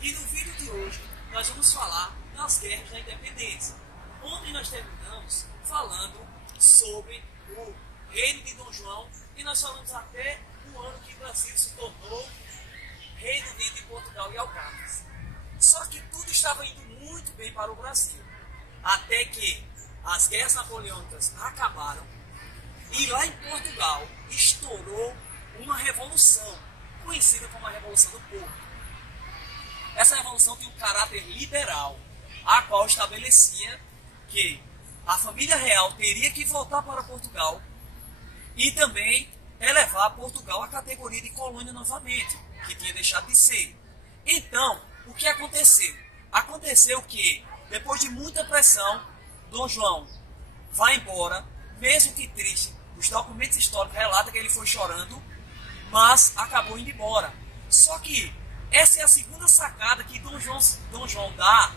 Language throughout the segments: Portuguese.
E no vídeo de hoje nós vamos falar das guerras da independência, onde nós terminamos falando sobre o reino de Dom João e nós falamos até o ano que o Brasil se tornou Reino Unido de Portugal e Alcántara. Só que tudo estava indo muito bem para o Brasil, até que as guerras napoleônicas acabaram e lá em Portugal estourou uma revolução, conhecida como a Revolução do Porto. Essa revolução tinha um caráter liberal, a qual estabelecia que a família real teria que voltar para Portugal e também elevar Portugal à categoria de colônia novamente, que tinha deixado de ser. Então, o que aconteceu? Aconteceu que, depois de muita pressão, Dom João vai embora, mesmo que triste. Os documentos históricos relatam que ele foi chorando, mas acabou indo embora. Só que essa é a segunda sacada que Dom João dá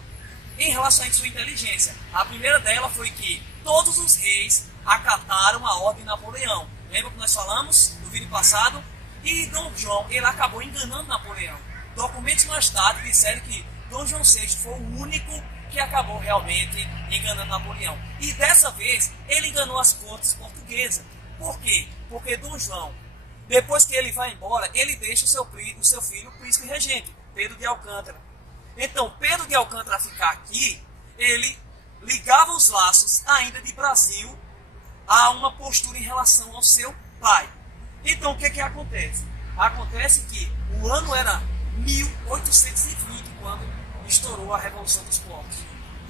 em relação à sua inteligência. A primeira dela foi que todos os reis acataram a ordem de Napoleão. Lembra que nós falamos no vídeo passado? E Dom João, ele acabou enganando Napoleão. Documentos mais tarde disseram que Dom João VI foi o único que acabou realmente enganando Napoleão. E dessa vez, ele enganou as cortes portuguesas. Por quê? Porque Dom João, depois que ele vai embora, ele deixa o seu filho, o príncipe regente, Pedro de Alcântara. Então, Pedro de Alcântara ficar aqui, ele ligava os laços ainda de Brasil a uma postura em relação ao seu pai. Então, o que acontece? Acontece que o ano era 1820, quando estourou a Revolução dos Povos.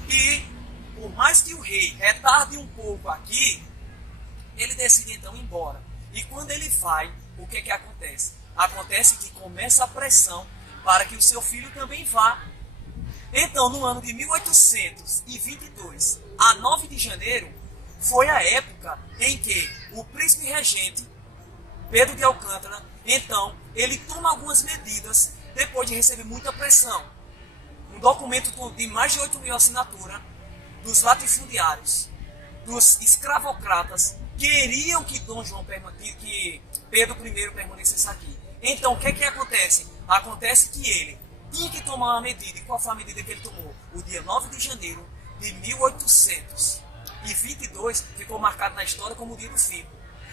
E, por mais que o rei retarde um pouco aqui, ele decide então ir embora. E quando ele vai, o que acontece? Acontece que começa a pressão para que o seu filho também vá. Então, no ano de 1822, a 9 de janeiro, foi a época em que o príncipe regente, Pedro de Alcântara, então, ele toma algumas medidas depois de receber muita pressão. Um documento de mais de 8.000 assinaturas dos latifundiários, dos escravocratas, queriam que que Pedro I permanecesse aqui. Então, o que acontece? Acontece que ele tinha que tomar uma medida. E qual foi a medida que ele tomou? O dia 9 de janeiro de 1822 ficou marcado na história como o dia do filho.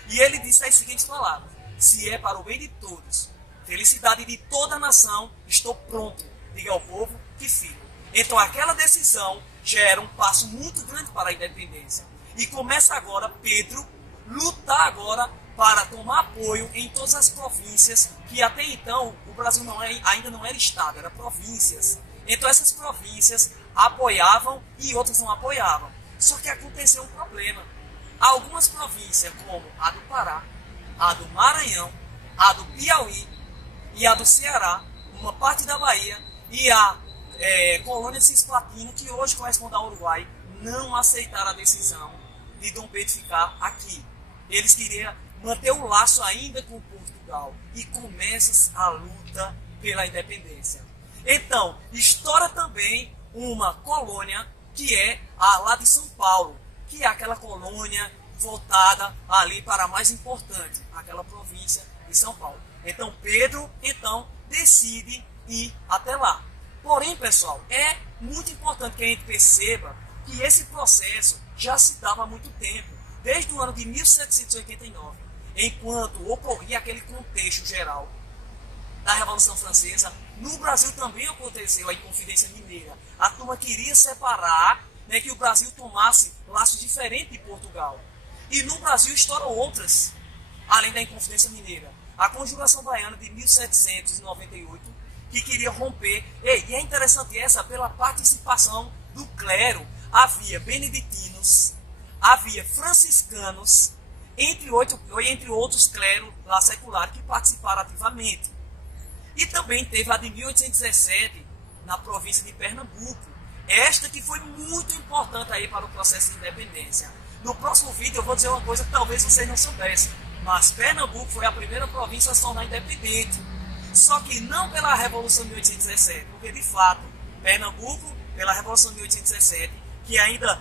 E ele disse as seguintes palavras: se é para o bem de todos, felicidade de toda a nação, estou pronto. Diga ao povo que fico. Então, aquela decisão já era um passo muito grande para a independência. E começa agora Pedro lutar agora para tomar apoio em todas as províncias, que até então o Brasil ainda não era estado, era províncias. Então essas províncias apoiavam e outras não apoiavam. Só que aconteceu um problema. Algumas províncias, como a do Pará, a do Maranhão, a do Piauí e a do Ceará, uma parte da Bahia e a colônia Cisplatina, que hoje corresponde ao Uruguai, não aceitaram a decisão de Dom Pedro ficar aqui. Eles queriam manter o laço ainda com Portugal. E começa a luta pela independência. Então, estoura também uma colônia que é a lá de São Paulo, que é aquela colônia voltada ali para a mais importante, aquela província de São Paulo. Então, Pedro decide ir até lá. Porém, pessoal, é muito importante que a gente perceba que esse processo já se dava há muito tempo, desde o ano de 1789, enquanto ocorria aquele contexto geral da Revolução Francesa. No Brasil também aconteceu a Inconfidência Mineira. A turma queria separar, que o Brasil tomasse laços diferentes de Portugal. E no Brasil estouram outras, além da Inconfidência Mineira. A Conjuração Baiana de 1798, que queria romper. E é interessante essa pela participação do clero. Havia beneditinos, havia franciscanos, entre outros cleros lá seculares que participaram ativamente. E também teve a de 1817, na província de Pernambuco. Esta que foi muito importante aí para o processo de independência. No próximo vídeo eu vou dizer uma coisa que talvez vocês não soubessem, mas Pernambuco foi a primeira província a se tornar independente. Só que não pela Revolução de 1817, porque de fato, Pernambuco, pela Revolução de 1817, que ainda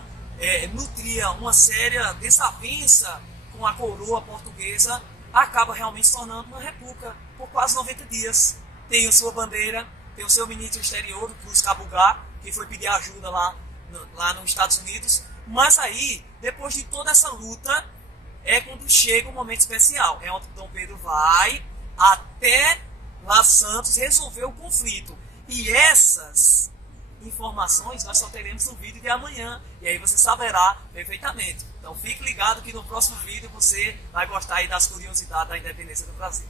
nutria uma séria desavença com a coroa portuguesa, acaba realmente se tornando uma república por quase 90 dias. Tem a sua bandeira, tem o seu ministro exterior, o Cruz Cabugá, que foi pedir ajuda lá nos Estados Unidos. Mas aí, depois de toda essa luta, é quando chega um momento especial. É onde Dom Pedro vai até lá Santos resolver o conflito. E essas informações nós só teremos no vídeo de amanhã. E aí você saberá perfeitamente. Então fique ligado que no próximo vídeo você vai gostar aí das curiosidades da independência do Brasil.